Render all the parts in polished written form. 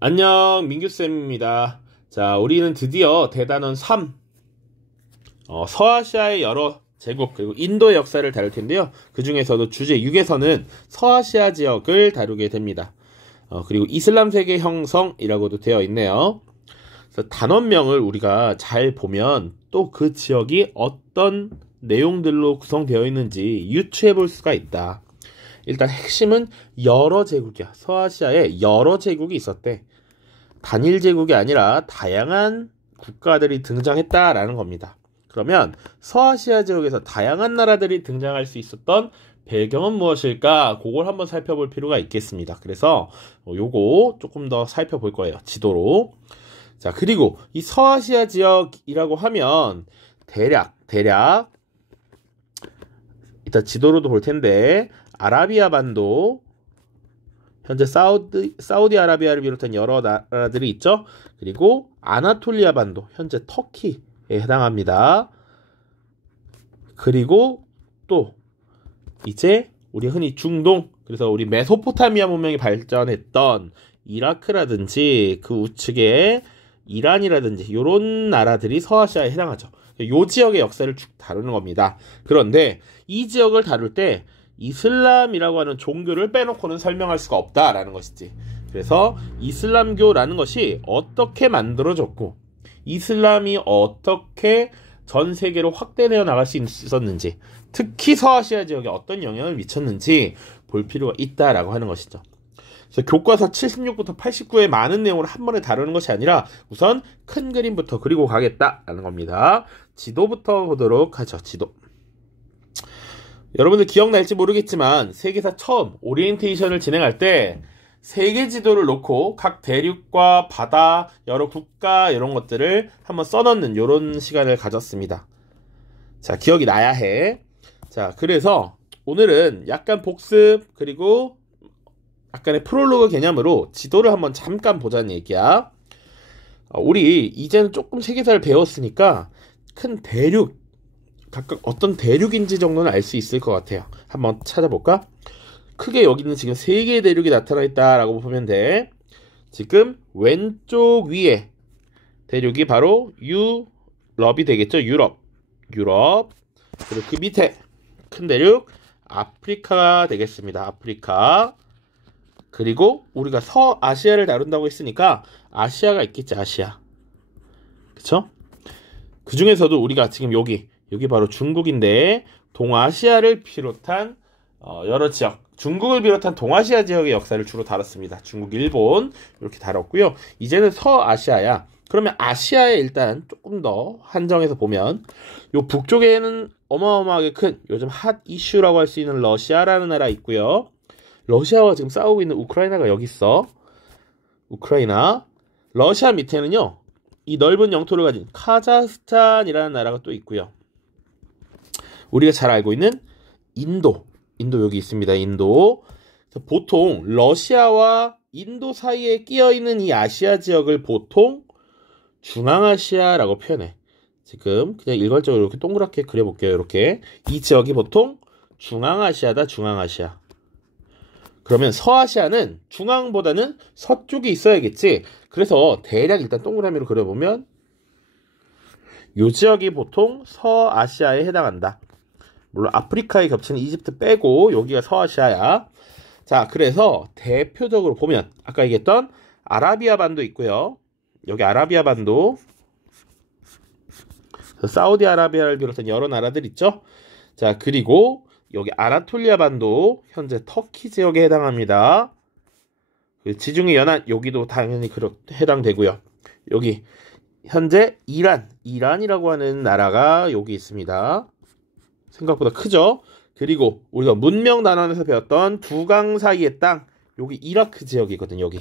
안녕, 민규쌤입니다. 자, 우리는 드디어 대단원 3, 서아시아의 여러 제국, 그리고 인도의 역사를 다룰 텐데요. 그 중에서도 주제 6에서는 서아시아 지역을 다루게 됩니다. 그리고 이슬람 세계 형성이라고도 되어 있네요. 그래서 단원명을 우리가 잘 보면 또 그 지역이 어떤 내용들로 구성되어 있는지 유추해 볼 수가 있다. 일단 핵심은 여러 제국이야. 서아시아에 여러 제국이 있었대. 단일 제국이 아니라 다양한 국가들이 등장했다라는 겁니다. 그러면 서아시아 지역에서 다양한 나라들이 등장할 수 있었던 배경은 무엇일까? 그걸 한번 살펴볼 필요가 있겠습니다. 그래서 요거 조금 더 살펴볼 거예요. 지도로. 자, 그리고 이 서아시아 지역이라고 하면 대략 이따 지도로도 볼 텐데 아라비아 반도, 현재 사우디아라비아를 비롯한 여러 나라들이 있죠. 그리고 아나톨리아 반도, 현재 터키에 해당합니다. 그리고 또 이제 우리 흔히 중동, 그래서 우리 메소포타미아 문명이 발전했던 이라크라든지 그 우측에 이란이라든지 이런 나라들이 서아시아에 해당하죠. 이 지역의 역사를 쭉 다루는 겁니다. 그런데 이 지역을 다룰 때 이슬람이라고 하는 종교를 빼놓고는 설명할 수가 없다라는 것이지. 그래서 이슬람교라는 것이 어떻게 만들어졌고 이슬람이 어떻게 전 세계로 확대되어 나갈 수 있었는지, 특히 서아시아 지역에 어떤 영향을 미쳤는지 볼 필요가 있다라고 하는 것이죠. 그래서 교과서 76부터 89의 많은 내용을 한 번에 다루는 것이 아니라 우선 큰 그림부터 그리고 가겠다라는 겁니다. 지도부터 보도록 하죠. 지도. 여러분들 기억날지 모르겠지만 세계사 처음 오리엔테이션을 진행할 때 세계 지도를 놓고 각 대륙과 바다, 여러 국가 이런 것들을 한번 써넣는 이런 시간을 가졌습니다. 자, 기억이 나야 해. 자, 그래서 오늘은 약간 복습 그리고 약간의 프롤로그 개념으로 지도를 한번 잠깐 보자는 얘기야. 우리 이제는 조금 세계사를 배웠으니까 큰 대륙, 각각 어떤 대륙인지 정도는 알 수 있을 것 같아요. 한번 찾아볼까? 크게 여기는 지금 3개의 대륙이 나타나 있다라고 보면 돼. 지금 왼쪽 위에 대륙이 바로 유럽이 되겠죠. 유럽. 그리고 그 밑에 큰 대륙 아프리카가 되겠습니다. 아프리카. 그리고 우리가 서아시아를 다룬다고 했으니까 아시아가 있겠지. 아시아. 그쵸? 그 중에서도 우리가 지금 여기 바로 중국인데 동아시아를 비롯한 여러 지역, 중국을 비롯한 동아시아 지역의 역사를 주로 다뤘습니다. 중국, 일본 이렇게 다뤘고요. 이제는 서아시아야. 그러면 아시아에 일단 조금 더 한정해서 보면 요 북쪽에는 어마어마하게 큰 요즘 핫 이슈라고 할 수 있는 러시아라는 나라 있고요. 러시아와 지금 싸우고 있는 우크라이나가 여기 있어. 우크라이나. 러시아 밑에는요, 이 넓은 영토를 가진 카자흐스탄이라는 나라가 또 있고요. 우리가 잘 알고 있는 인도 여기 있습니다. 인도. 보통 러시아와 인도 사이에 끼어 있는 이 아시아 지역을 보통 중앙아시아라고 표현해. 지금 그냥 일괄적으로 이렇게 동그랗게 그려볼게요. 이렇게 이 지역이 보통 중앙아시아다. 중앙아시아. 그러면 서아시아는 중앙보다는 서쪽이 있어야겠지. 그래서 대략 일단 동그라미로 그려보면 이 지역이 보통 서아시아에 해당한다. 물론 아프리카에 겹치는 이집트 빼고 여기가 서아시아야. 자, 그래서 대표적으로 보면 아까 얘기했던 아라비아 반도 있고요. 여기 아라비아 반도, 사우디아라비아를 비롯한 여러 나라들 있죠. 자, 그리고 여기 아나톨리아 반도, 현재 터키 지역에 해당합니다. 지중해 연안 여기도 당연히 해당되고요. 여기 현재 이란이라고 하는 나라가 여기 있습니다. 생각보다 크죠? 그리고 우리가 문명 단원에서 배웠던 두 강 사이의 땅, 여기 이라크 지역이거든요. 여기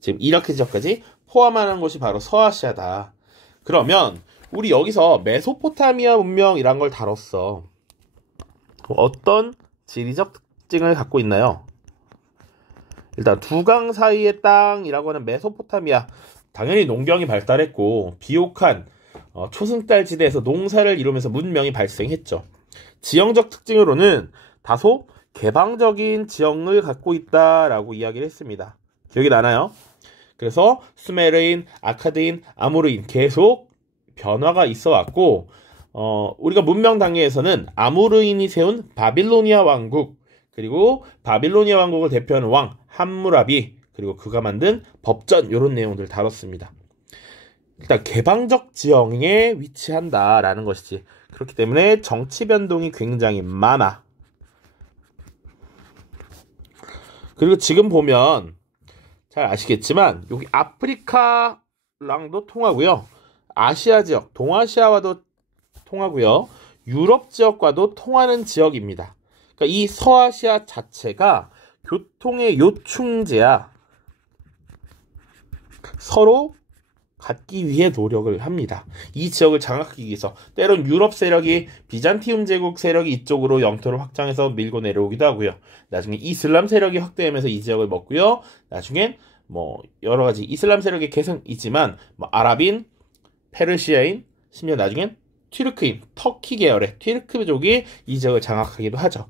지금 이라크 지역까지 포함하는 곳이 바로 서아시아다. 그러면 우리 여기서 메소포타미아 문명이란 걸 다뤘어. 어떤 지리적 특징을 갖고 있나요? 일단 두 강 사이의 땅이라고 하는 메소포타미아, 당연히 농경이 발달했고 비옥한 초승달 지대에서 농사를 이루면서 문명이 발생했죠. 지형적 특징으로는 다소 개방적인 지형을 갖고 있다라고 이야기를 했습니다. 기억이 나나요? 그래서 수메르인, 아카드인, 아모르인 계속 변화가 있어 왔고, 우리가 문명 단계에서는 아모르인이 세운 바빌로니아 왕국, 그리고 바빌로니아 왕국을 대표하는 왕 함무라비, 그리고 그가 만든 법전, 이런 내용들 다뤘습니다. 일단 개방적 지형에 위치한다라는 것이지. 그렇기 때문에 정치 변동이 굉장히 많아. 그리고 지금 보면 잘 아시겠지만 여기 아프리카랑도 통하고요. 아시아 지역, 동아시아와도 통하고요. 유럽 지역과도 통하는 지역입니다. 그러니까 이 서아시아 자체가 교통의 요충지야. 서로 갖기 위해 노력을 합니다. 이 지역을 장악하기 위해서 때론 유럽 세력이 비잔티움 제국 세력이 이쪽으로 영토를 확장해서 밀고 내려오기도 하고요. 나중에 이슬람 세력이 확대하면서 이 지역을 먹고요. 나중엔 뭐 여러 가지 이슬람 세력의 계승이지만 뭐 아랍인, 페르시아인, 심지어 나중엔 튀르크인, 터키 계열의 튀르크족이 이 지역을 장악하기도 하죠.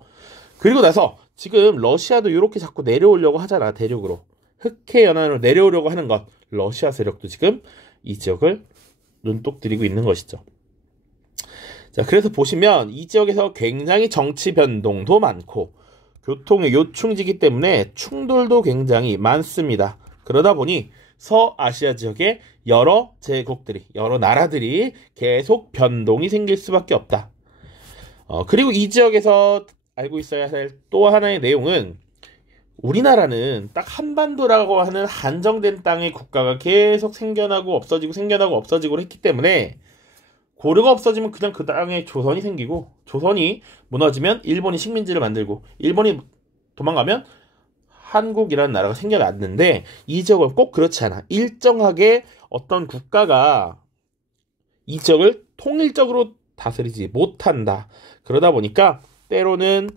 그리고 나서 지금 러시아도 이렇게 자꾸 내려오려고 하잖아. 대륙으로. 흑해 연안으로 내려오려고 하는 것. 러시아 세력도 지금 이 지역을 눈독 들이고 있는 것이죠. 자, 그래서 보시면 이 지역에서 굉장히 정치 변동도 많고 교통의 요충지기 때문에 충돌도 굉장히 많습니다. 그러다 보니 서아시아 지역에 여러 제국들이, 여러 나라들이 계속 변동이 생길 수밖에 없다. 그리고 이 지역에서 알고 있어야 할 또 하나의 내용은 우리나라는 딱 한반도라고 하는 한정된 땅의 국가가 계속 생겨나고 없어지고 생겨나고 없어지고 했기 때문에 고려가 없어지면 그냥 그 땅에 조선이 생기고 조선이 무너지면 일본이 식민지를 만들고 일본이 도망가면 한국이라는 나라가 생겨났는데 이 지역은 꼭 그렇지 않아. 일정하게 어떤 국가가 이 지역을 통일적으로 다스리지 못한다. 그러다 보니까 때로는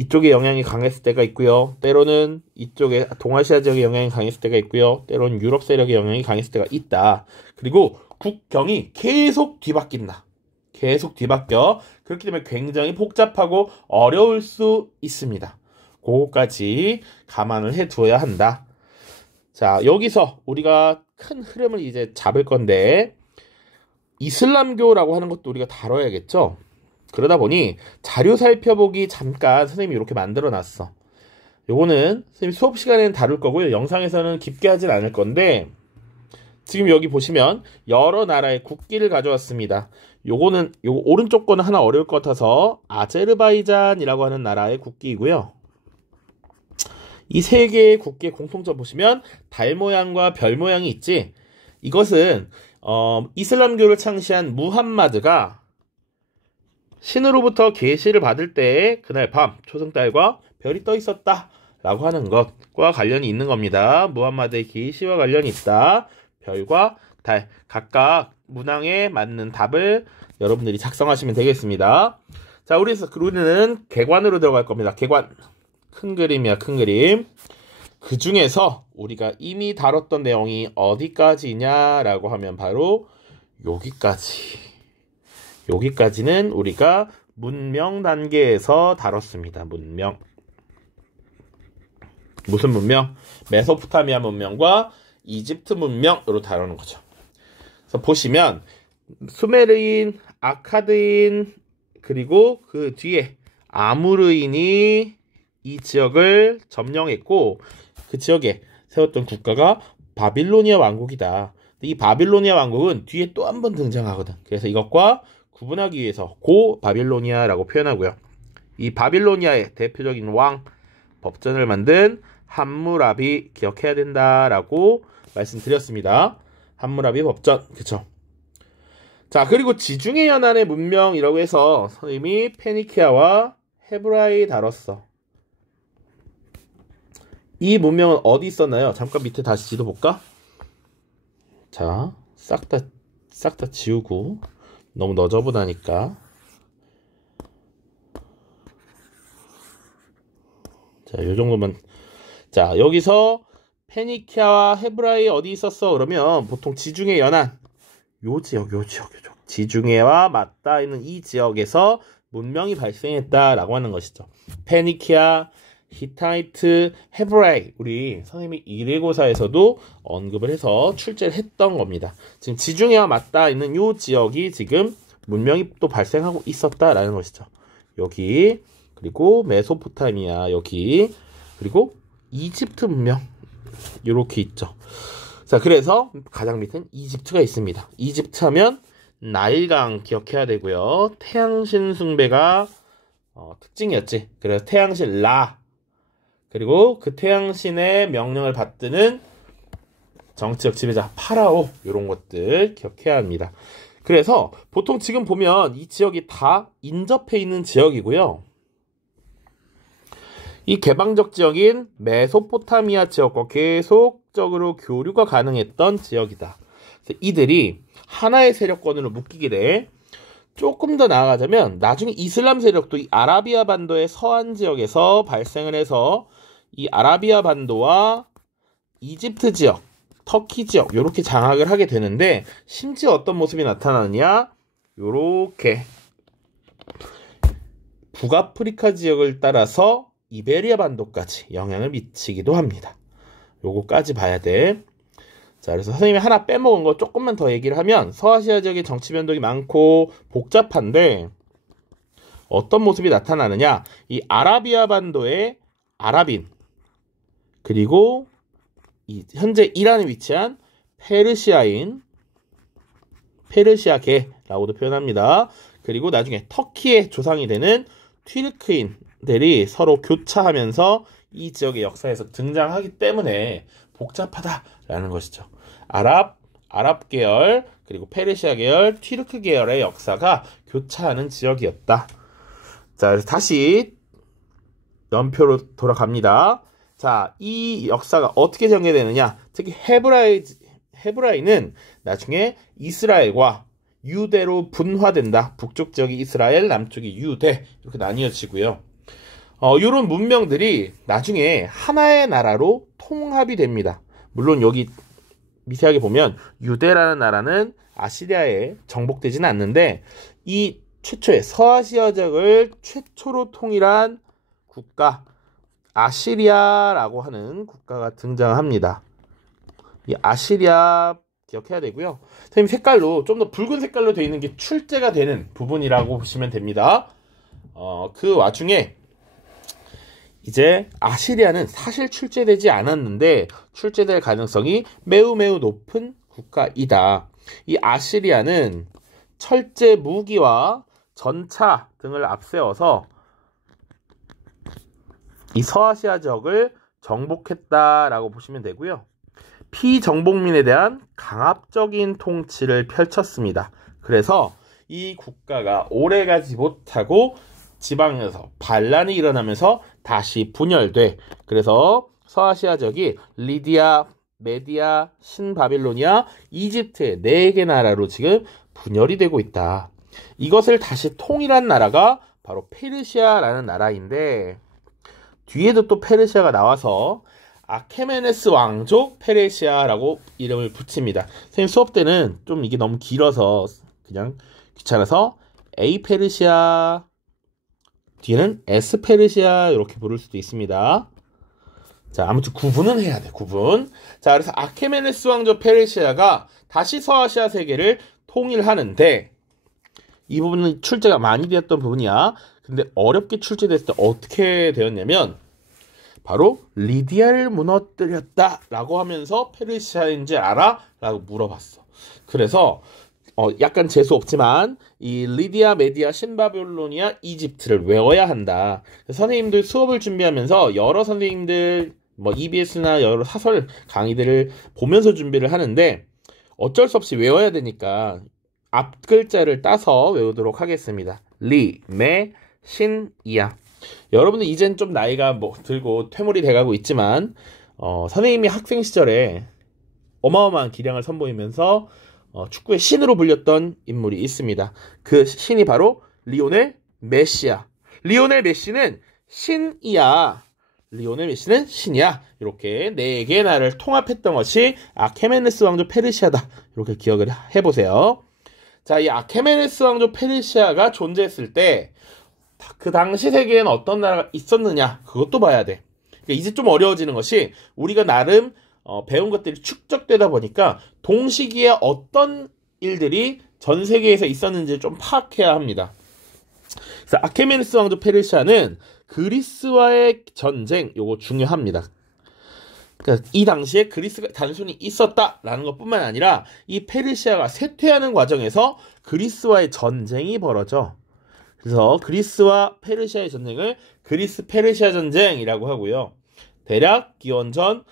이쪽에 영향이 강했을 때가 있고요. 때로는 이쪽에 동아시아 지역의 영향이 강했을 때가 있고요. 때로는 유럽 세력의 영향이 강했을 때가 있다. 그리고 국경이 계속 뒤바뀐다. 계속 뒤바뀌어. 그렇기 때문에 굉장히 복잡하고 어려울 수 있습니다. 그거까지 감안을 해두어야 한다. 자, 여기서 우리가 큰 흐름을 이제 잡을 건데 이슬람교라고 하는 것도 우리가 다뤄야겠죠. 그러다 보니 자료 살펴보기 잠깐 선생님이 이렇게 만들어 놨어. 요거는 선생님 수업 시간에는 다룰 거고요. 영상에서는 깊게 하진 않을 건데 지금 여기 보시면 여러 나라의 국기를 가져왔습니다. 요거 오른쪽 거는 하나 어려울 것 같아서 아제르바이잔이라고 하는 나라의 국기이고요. 이 세 개의 국기의 공통점 보시면 달 모양과 별 모양이 있지. 이것은 이슬람교를 창시한 무함마드가 신으로부터 계시를 받을 때에 그날 밤 초승달과 별이 떠 있었다 라고 하는 것과 관련이 있는 겁니다. 무함마드의 계시와 관련이 있다. 별과 달 각각 문항에 맞는 답을 여러분들이 작성하시면 되겠습니다. 자, 우리는 개관으로 들어갈 겁니다. 개관. 큰 그림이야, 큰 그림. 그 중에서 우리가 이미 다뤘던 내용이 어디까지냐라고 하면 바로 여기까지. 여기까지는 우리가 문명 단계에서 다뤘습니다. 문명. 무슨 문명? 메소포타미아 문명과 이집트 문명으로 다루는 거죠. 그래서 보시면 수메르인, 아카드인, 그리고 그 뒤에 아무르인이 이 지역을 점령했고 그 지역에 세웠던 국가가 바빌로니아 왕국이다. 이 바빌로니아 왕국은 뒤에 또 한 번 등장하거든. 그래서 이것과 구분하기 위해서 고 바빌로니아라고 표현하고요. 이 바빌로니아의 대표적인 왕, 법전을 만든 함무라비 기억해야 된다라고 말씀드렸습니다. 함무라비 법전, 그쵸? 자, 그리고 지중해 연안의 문명이라고 해서 선생님이 페니키아와 헤브라이 다뤘어. 이 문명은 어디 있었나요? 잠깐 밑에 다시 지도 볼까? 자, 싹 다 지우고 너무 너저분하니까. 자, 요 정도만. 자, 여기서 페니키아와 헤브라이 어디 있었어? 그러면 보통 지중해 연안 요 지역. 지중해와 맞닿아 있는 이 지역에서 문명이 발생했다라고 하는 것이죠. 페니키아, 히타이트, 헤브라이, 우리 선생님이 일외고사에서도 언급을 해서 출제를 했던 겁니다. 지금 지중해와 맞닿아 있는 이 지역이 지금 문명이 또 발생하고 있었다라는 것이죠. 여기, 그리고 메소포타미아 여기, 그리고 이집트 문명 이렇게 있죠. 자, 그래서 가장 밑엔 이집트가 있습니다. 이집트 하면 나일강 기억해야 되고요. 태양신 숭배가 특징이었지. 그래서 태양신 라, 그리고 그 태양신의 명령을 받드는 정치적 지배자 파라오, 이런 것들 기억해야 합니다. 그래서 보통 지금 보면 이 지역이 다 인접해 있는 지역이고요. 이 개방적 지역인 메소포타미아 지역과 계속적으로 교류가 가능했던 지역이다. 그래서 이들이 하나의 세력권으로 묶이게 돼. 조금 더 나아가자면 나중에 이슬람 세력도 이 아라비아 반도의 서안 지역에서 발생을 해서 이 아라비아 반도와 이집트 지역, 터키 지역 이렇게 장악을 하게 되는데, 심지어 어떤 모습이 나타나느냐, 요렇게 북아프리카 지역을 따라서 이베리아 반도까지 영향을 미치기도 합니다. 요거까지 봐야 돼. 자, 그래서 선생님이 하나 빼먹은 거 조금만 더 얘기를 하면, 서아시아 지역의 정치 변동이 많고 복잡한데 어떤 모습이 나타나느냐, 이 아라비아 반도의 아랍인, 그리고 현재 이란에 위치한 페르시아인, 페르시아계라고도 표현합니다. 그리고 나중에 터키의 조상이 되는 튀르크인들이 서로 교차하면서 이 지역의 역사에서 등장하기 때문에 복잡하다라는 것이죠. 아랍 계열, 그리고 페르시아 계열, 튀르크 계열의 역사가 교차하는 지역이었다. 자, 그래서 다시 연표로 돌아갑니다. 자, 이 역사가 어떻게 전개되느냐, 특히 헤브라이는 나중에 이스라엘과 유대로 분화된다. 북쪽 지역이 이스라엘, 남쪽이 유대, 이렇게 나뉘어지고요. 이런 문명들이 나중에 하나의 나라로 통합이 됩니다. 물론 여기 미세하게 보면 유대라는 나라는 아시리아에 정복되지는 않는데, 이 최초의 서아시아 지역을 최초로 통일한 국가 아시리아라고 하는 국가가 등장합니다. 이 아시리아 기억해야 되고요. 선생님 색깔로 좀 더 붉은 색깔로 되어 있는 게 출제가 되는 부분이라고 보시면 됩니다. 그 와중에 이제 아시리아는 사실 출제되지 않았는데 출제될 가능성이 매우 높은 국가이다. 이 아시리아는 철제 무기와 전차 등을 앞세워서 이 서아시아 지역을 정복했다라고 보시면 되고요. 피정복민에 대한 강압적인 통치를 펼쳤습니다. 그래서 이 국가가 오래가지 못하고 지방에서 반란이 일어나면서 다시 분열돼. 그래서 서아시아 지역이 리디아, 메디아, 신바빌로니아, 이집트의 4개 나라로 지금 분열이 되고 있다. 이것을 다시 통일한 나라가 바로 페르시아라는 나라인데, 뒤에도 또 페르시아가 나와서 아케메네스 왕족 페르시아라고 이름을 붙입니다. 선생님 수업 때는 좀 이게 너무 길어서 그냥 귀찮아서 A 페르시아, 뒤에는 S 페르시아 이렇게 부를 수도 있습니다. 자, 아무튼 구분은 해야 돼, 구분. 자, 그래서 아케메네스 왕족 페르시아가 다시 서아시아 세계를 통일하는데, 이 부분은 출제가 많이 되었던 부분이야. 근데 어렵게 출제됐을 때 어떻게 되었냐면, 바로 리디아를 무너뜨렸다 라고 하면서 페르시아인지 알아? 라고 물어봤어. 그래서 약간 재수 없지만 이 리디아, 메디아, 신바빌로니아, 이집트를 외워야 한다. 선생님들 수업을 준비하면서 여러 선생님들 EBS나 여러 사설 강의들을 보면서 준비를 하는데 어쩔 수 없이 외워야 되니까 앞 글자를 따서 외우도록 하겠습니다. 리, 메, 신, 이야. 여러분들 이젠 좀 나이가 들고 퇴물이 돼가고 있지만 선생님이 학생 시절에 어마어마한 기량을 선보이면서 축구의 신으로 불렸던 인물이 있습니다. 그 신이 바로 리오넬 메시야. 리오넬 메시는 신이야. 리오넬 메시는 신이야. 이렇게 4개 나라를 통합했던 것이 아케메네스 왕족 페르시아다. 이렇게 기억을 해보세요. 자, 이 아케메네스 왕족 페르시아가 존재했을 때 그 당시 세계에는 어떤 나라가 있었느냐 그것도 봐야 돼. 그러니까 이제 좀 어려워지는 것이 우리가 나름 배운 것들이 축적되다 보니까 동시기에 어떤 일들이 전 세계에서 있었는지 좀 파악해야 합니다. 그래서 아케메네스 왕조 페르시아는 그리스와의 전쟁, 요거 중요합니다. 그러니까 이 당시에 그리스가 단순히 있었다라는 것뿐만 아니라 이 페르시아가 쇠퇴하는 과정에서 그리스와의 전쟁이 벌어져. 그래서 그리스와 페르시아의 전쟁을 그리스 페르시아 전쟁이라고 하고요. 대략 기원전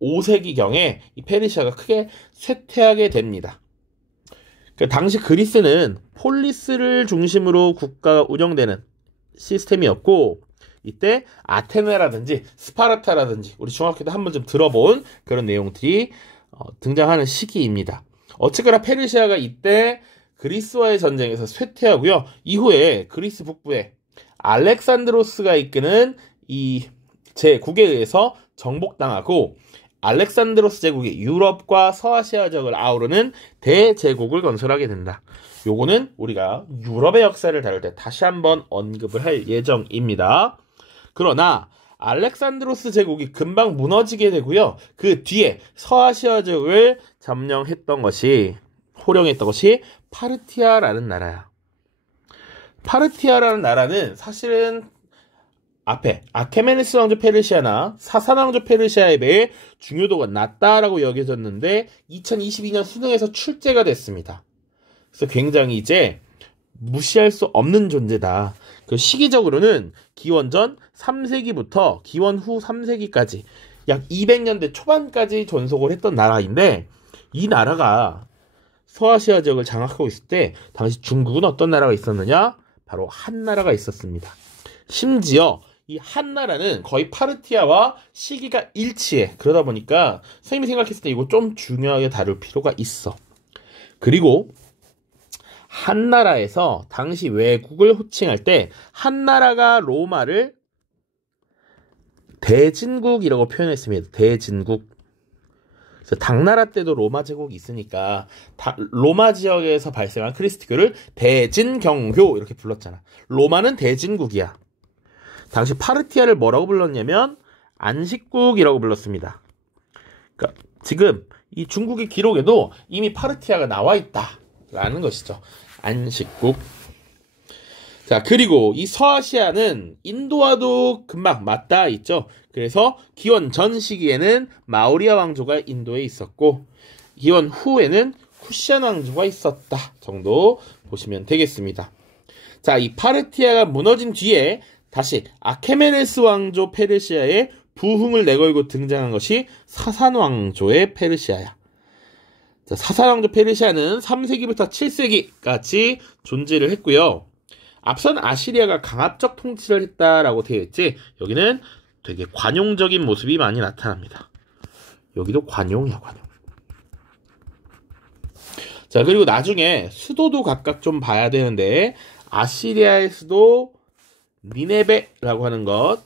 5세기경에 이 페르시아가 크게 쇠퇴하게 됩니다. 그 당시 그리스는 폴리스를 중심으로 국가가 운영되는 시스템이었고 이때 아테네라든지 스파르타라든지 우리 중학교 때 한 번쯤 들어본 그런 내용들이 등장하는 시기입니다. 어쨌거나 페르시아가 이때 그리스와의 전쟁에서 쇠퇴하고요. 이후에 그리스 북부에 알렉산드로스가 이끄는 이 제국에 의해서 정복당하고 알렉산드로스 제국이 유럽과 서아시아 지역을 아우르는 대제국을 건설하게 된다. 요거는 우리가 유럽의 역사를 다룰 때 다시 한번 언급을 할 예정입니다. 그러나 알렉산드로스 제국이 금방 무너지게 되고요. 그 뒤에 서아시아 지역을 점령했던 것이 호령했던 것이 파르티아라는 나라야. 파르티아라는 나라는 사실은 앞에 아케메네스 왕조 페르시아나 사산 왕조 페르시아에 비해 중요도가 낮다라고 여겨졌는데 2022년 수능에서 출제가 됐습니다. 그래서 굉장히 이제 무시할 수 없는 존재다. 그 시기적으로는 기원전 3세기부터 기원 후 3세기까지 약 200년대 초반까지 존속을 했던 나라인데 이 나라가 서아시아 지역을 장악하고 있을 때 당시 중국은 어떤 나라가 있었느냐? 바로 한나라가 있었습니다. 심지어 이 한나라는 거의 파르티아와 시기가 일치해. 그러다 보니까 선생님이 생각했을 때 이거 좀 중요하게 다룰 필요가 있어. 그리고 한나라에서 당시 왜국을 호칭할 때 한나라가 로마를 대진국이라고 표현했습니다. 대진국. 그래서 당나라 때도 로마 제국이 있으니까 로마 지역에서 발생한 크리스트교를 대진경교 이렇게 불렀잖아. 로마는 대진국이야. 당시 파르티아를 뭐라고 불렀냐면 안식국이라고 불렀습니다. 그러니까 지금 이 중국의 기록에도 이미 파르티아가 나와 있다라는 것이죠. 안식국. 자, 그리고 이 서아시아는 인도와도 금방 맞닿아 있죠. 그래서 기원 전 시기에는 마우리아 왕조가 인도에 있었고 기원 후에는 쿠시안 왕조가 있었다 정도 보시면 되겠습니다. 자, 이 파르티아가 무너진 뒤에 다시 아케메네스 왕조 페르시아의 부흥을 내걸고 등장한 것이 사산 왕조의 페르시아야. 자, 사산 왕조 페르시아는 3세기부터 7세기까지 존재를 했고요. 앞선 아시리아가 강압적 통치를 했다라고 되어 있지 여기는 되게 관용적인 모습이 많이 나타납니다. 여기도 관용이야, 관용. 자, 그리고 나중에 수도도 각각 좀 봐야 되는데 아시리아의 수도 니네베라고 하는 것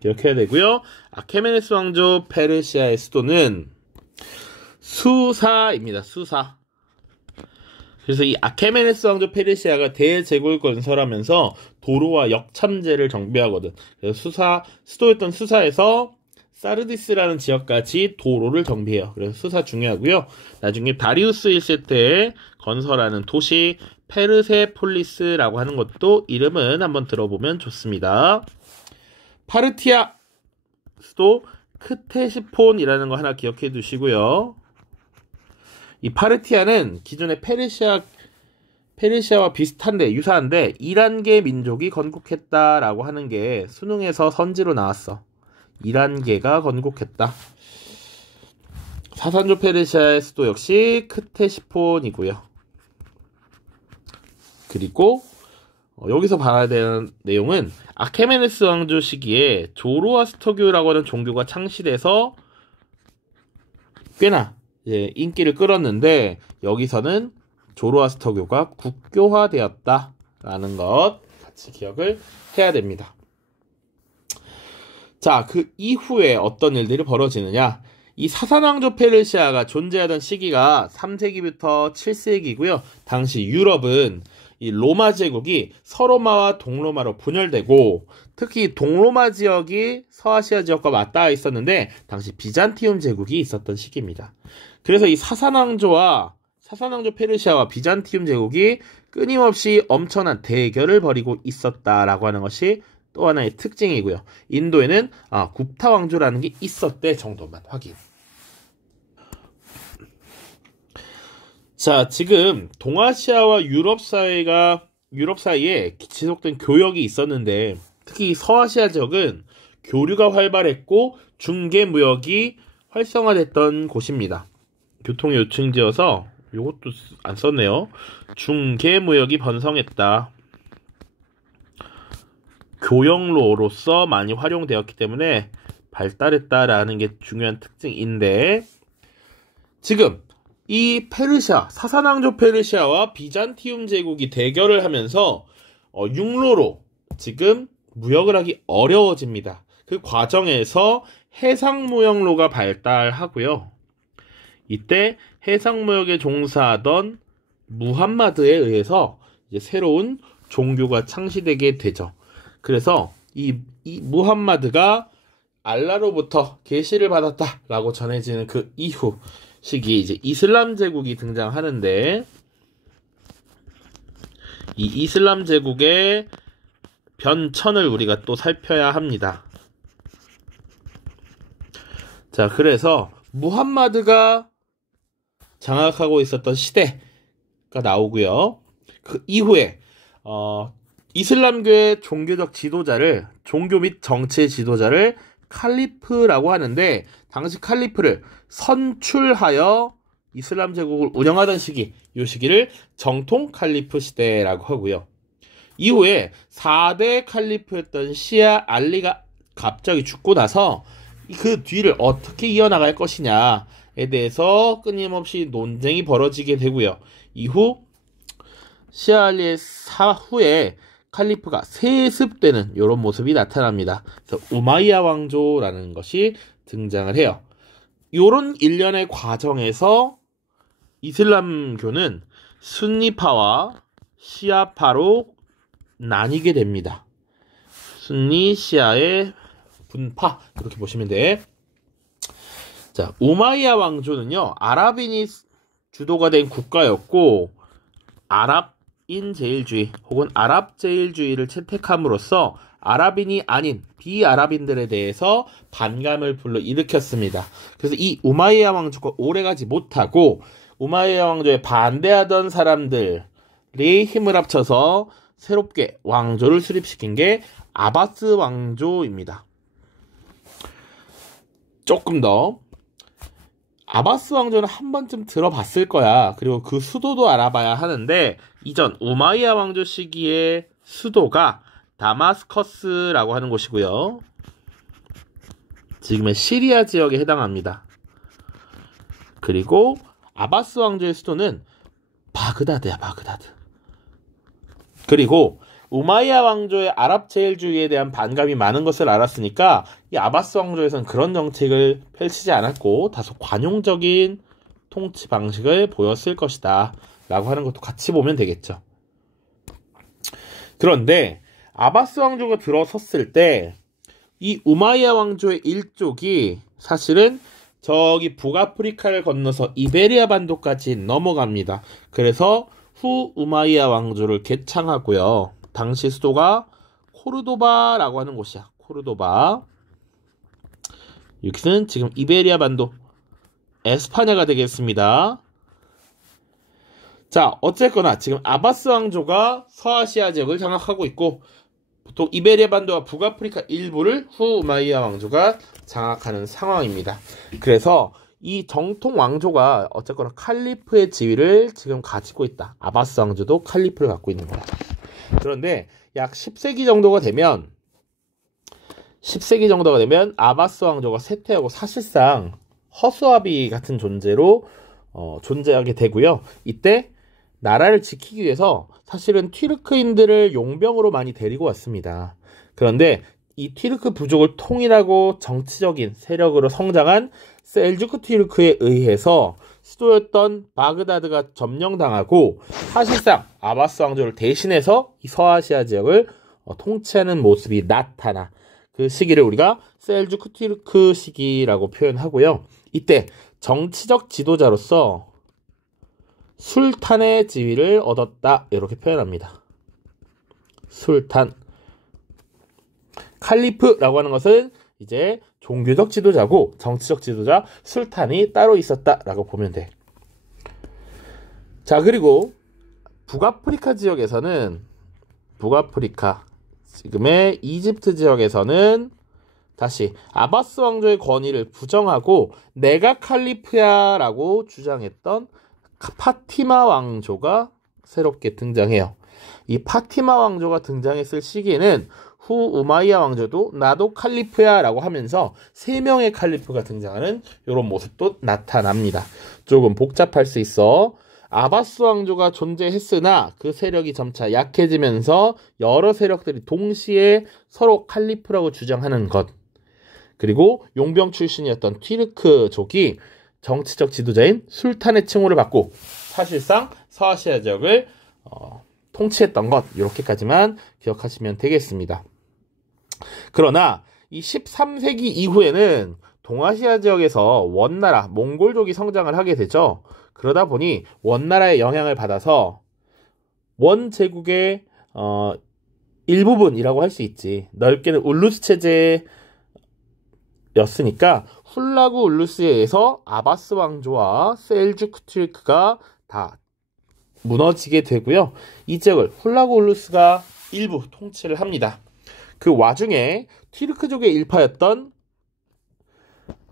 기억해야 되고요. 아케메네스 왕조 페르시아의 수도는 수사입니다. 수사. 그래서 이 아케메네스 왕조 페르시아가 대제국을 건설하면서 도로와 역참제를 정비하거든. 그래서 수도였던 수사에서 사르디스라는 지역까지 도로를 정비해요. 그래서 수사 중요하고요. 나중에 다리우스 1세 때 건설하는 도시 페르세폴리스라고 하는 것도 이름은 한번 들어보면 좋습니다. 파르티아 수도 크테시폰이라는 거 하나 기억해 두시고요. 이 파르티아는 기존의 페르시아와 비슷한데 유사한데 이란계 민족이 건국했다라고 하는 게 수능에서 선지로 나왔어. 이란계가 건국했다. 사산조 페르시아의 수도 역시 크테시폰이고요. 그리고 여기서 봐야 되는 내용은 아케메네스 왕조 시기에 조로아스터교라고 하는 종교가 창시돼서 꽤나 인기를 끌었는데 여기서는 조로아스터교가 국교화되었다라는 것 같이 기억을 해야 됩니다. 자, 그 이후에 어떤 일들이 벌어지느냐? 이 사산왕조 페르시아가 존재하던 시기가 3세기부터 7세기고요. 당시 유럽은 이 로마 제국이 서로마와 동로마로 분열되고 특히 동로마 지역이 서아시아 지역과 맞닿아 있었는데 당시 비잔티움 제국이 있었던 시기입니다. 그래서 이 사산왕조 페르시아와 비잔티움 제국이 끊임없이 엄청난 대결을 벌이고 있었다라고 하는 것이 또 하나의 특징이고요. 인도에는 굽타 왕조라는 게 있었대 정도만 확인. 자, 지금 동아시아와 유럽 사이에 지속된 교역이 있었는데 특히 서아시아 지역은 교류가 활발했고 중개 무역이 활성화됐던 곳입니다. 교통 요충지여서 이것도 안 썼네요. 중개 무역이 번성했다. 교역로로서 많이 활용되었기 때문에 발달했다라는 게 중요한 특징인데 지금 이 사산왕조 페르시아와 비잔티움 제국이 대결을 하면서 육로로 지금 무역을 하기 어려워집니다. 그 과정에서 해상무역로가 발달하고요. 이때 해상무역에 종사하던 무함마드에 의해서 이제 새로운 종교가 창시되게 되죠. 그래서 이 무함마드가 알라로부터 계시를 받았다라고 전해지는 그 이후 시기 이제 이슬람 제국이 등장하는데 이 이슬람 제국의 변천을 우리가 또 살펴야 합니다. 자, 그래서 무함마드가 장악하고 있었던 시대가 나오고요. 그 이후에 이슬람교의 종교 및 정치의 지도자를 칼리프라고 하는데 당시 칼리프를 선출하여 이슬람 제국을 운영하던 시기, 이 시기를 정통 칼리프 시대라고 하고요. 이후에 4대 칼리프였던 시아 알리가 갑자기 죽고 나서 그 뒤를 어떻게 이어나갈 것이냐에 대해서 끊임없이 논쟁이 벌어지게 되고요. 이후 시아 알리의 사후에 칼리프가 세습되는 이런 모습이 나타납니다. 그래서 우마이야 왕조라는 것이 등장을 해요. 이런 일련의 과정에서 이슬람교는 순니파와 시아파로 나뉘게 됩니다. 순니, 시아의 분파 이렇게 보시면 돼. 자, 우마이야 왕조는요 아랍인이 주도가 된 국가였고 아랍인 제일주의 혹은 아랍 제일주의를 채택함으로써 아랍인이 아닌 비아랍인들에 대해서 반감을 불러일으켰습니다. 그래서 이 우마이야 왕조가 오래가지 못하고 우마이야 왕조에 반대하던 사람들이 힘을 합쳐서 새롭게 왕조를 수립시킨 게 아바스 왕조입니다. 조금 더 아바스 왕조는 한 번쯤 들어봤을 거야. 그리고 그 수도도 알아봐야 하는데 이전 우마이야 왕조 시기의 수도가 다마스커스라고 하는 곳이고요. 지금의 시리아 지역에 해당합니다. 그리고 아바스 왕조의 수도는 바그다드야, 바그다드. 그리고 우마이야 왕조의 아랍 제일주의에 대한 반감이 많은 것을 알았으니까 이 아바스 왕조에서는 그런 정책을 펼치지 않았고 다소 관용적인 통치 방식을 보였을 것이다 라고 하는 것도 같이 보면 되겠죠. 그런데 아바스 왕조가 들어섰을 때 이 우마이야 왕조의 일족이 사실은 저기 북아프리카를 건너서 이베리아 반도까지 넘어갑니다. 그래서 후 우마이야 왕조를 개창하고요. 당시 수도가 코르도바라고 하는 곳이야. 코르도바. 여기는 지금 이베리아 반도 에스파냐가 되겠습니다. 자, 어쨌거나 지금 아바스 왕조가 서아시아 지역을 장악하고 있고 보통 이베리아 반도와 북아프리카 일부를 후 우마이야 왕조가 장악하는 상황입니다. 그래서 이 정통 왕조가 어쨌거나 칼리프의 지위를 지금 가지고 있다. 아바스 왕조도 칼리프를 갖고 있는 거야. 그런데 약 10세기 정도가 되면 아바스 왕조가 쇠퇴하고 사실상 허수아비 같은 존재로 존재하게 되고요. 이때 나라를 지키기 위해서 사실은 튀르크인들을 용병으로 많이 데리고 왔습니다. 그런데 이 튀르크 부족을 통일하고 정치적인 세력으로 성장한 셀주크 튀르크에 의해서 수도였던 바그다드가 점령당하고 사실상 아바스 왕조를 대신해서 이 서아시아 지역을 통치하는 모습이 나타나 그 시기를 우리가 셀주크 튀르크 시기라고 표현하고요. 이때 정치적 지도자로서 술탄의 지위를 얻었다 이렇게 표현합니다. 술탄. 칼리프라고 하는 것은 이제 종교적 지도자고 정치적 지도자 술탄이 따로 있었다라고 보면 돼. 자, 그리고 북아프리카 지역에서는 북아프리카 지금의 이집트 지역에서는 다시 아바스 왕조의 권위를 부정하고 내가 칼리프야라고 주장했던 파티마 왕조가 새롭게 등장해요. 이 파티마 왕조가 등장했을 시기에는 후 우마이야 왕조도 나도 칼리프야라고 하면서 3명의 칼리프가 등장하는 이런 모습도 나타납니다. 조금 복잡할 수 있어. 아바스 왕조가 존재했으나 그 세력이 점차 약해지면서 여러 세력들이 동시에 서로 칼리프라고 주장하는 것. 그리고 용병 출신이었던 튀르크족이 정치적 지도자인 술탄의 칭호를 받고 사실상 서아시아 지역을 통치했던 것, 이렇게까지만 기억하시면 되겠습니다. 그러나 이 13세기 이후에는 동아시아 지역에서 원나라, 몽골족이 성장을 하게 되죠. 그러다 보니 원나라의 영향을 받아서 원제국의 일부분이라고 할 수 있지. 넓게는 울루스 체제였으니까 훌라구 울루스에 의해서 아바스 왕조와 셀주크 튀르크가 다 무너지게 되고요. 이 지역을 훌라구 울루스가 일부 통치를 합니다. 그 와중에 튀르크족의 일파였던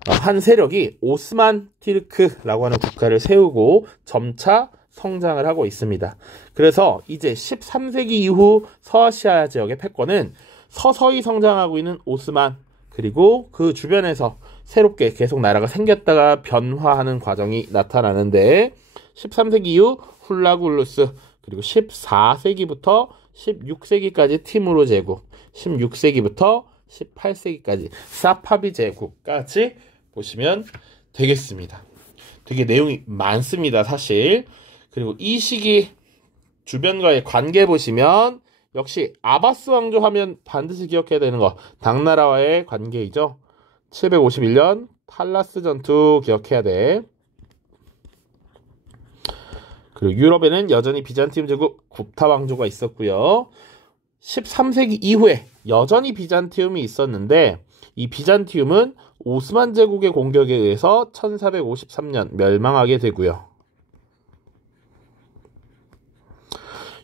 한 세력이 오스만 튀르크라고 하는 국가를 세우고 점차 성장을 하고 있습니다. 그래서 이제 13세기 이후 서아시아 지역의 패권은 서서히 성장하고 있는 오스만, 그리고 그 주변에서 새롭게 계속 나라가 생겼다가 변화하는 과정이 나타나는데 13세기 이후 훌라굴루스, 그리고 14세기부터 16세기까지 티무르 제국, 16세기부터 18세기까지 사파비 제국까지 보시면 되겠습니다. 되게 내용이 많습니다, 사실. 그리고 이 시기 주변과의 관계 보시면 역시 아바스 왕조 하면 반드시 기억해야 되는 거, 당나라와의 관계이죠. 751년 탈라스 전투 기억해야 돼. 그리고 유럽에는 여전히 비잔티움 제국 굽타 왕조가 있었고요. 13세기 이후에 여전히 비잔티움이 있었는데 이 비잔티움은 오스만 제국의 공격에 의해서 1453년 멸망하게 되고요.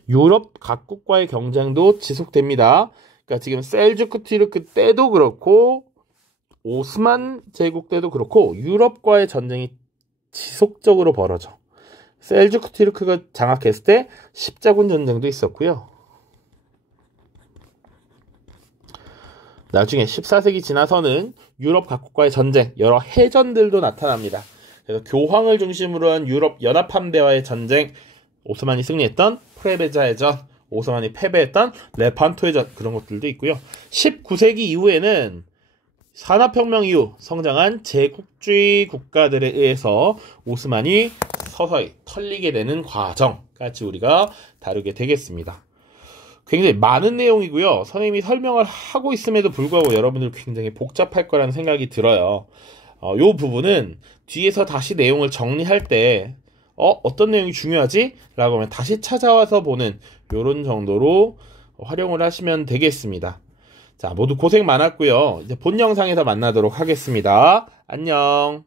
유럽 각국과의 경쟁도 지속됩니다. 그러니까 지금 셀주크 튀르크 때도 그렇고 오스만 제국 때도 그렇고 유럽과의 전쟁이 지속적으로 벌어져. 셀주크 튀르크가 장악했을 때 십자군 전쟁도 있었고요. 나중에 14세기 지나서는 유럽 각국과의 전쟁, 여러 해전들도 나타납니다. 그래서 교황을 중심으로 한 유럽 연합함대와의 전쟁, 오스만이 승리했던 프레베자 해전, 오스만이 패배했던 레판토 해전, 그런 것들도 있고요. 19세기 이후에는 산업혁명 이후 성장한 제국주의 국가들에 의해서 오스만이 서서히 털리게 되는 과정까지 우리가 다루게 되겠습니다. 굉장히 많은 내용이고요. 선생님이 설명을 하고 있음에도 불구하고 여러분들 굉장히 복잡할 거라는 생각이 들어요. 요 부분은 뒤에서 다시 내용을 정리할 때 어떤 내용이 중요하지? 라고 하면 다시 찾아와서 보는 요런 정도로 활용을 하시면 되겠습니다. 자, 모두 고생 많았고요. 이제 본 영상에서 만나도록 하겠습니다. 안녕.